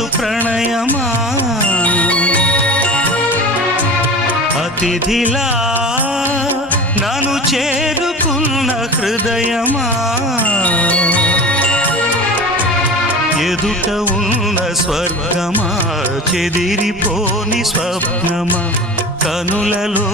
మనసు ప్రణయమా అతిథిలా నన్ను చేరుకున్న హృదయమా ఎదుట ఉన్న స్వర్గమా చెదిరిపోని స్వప్నమా కనులలో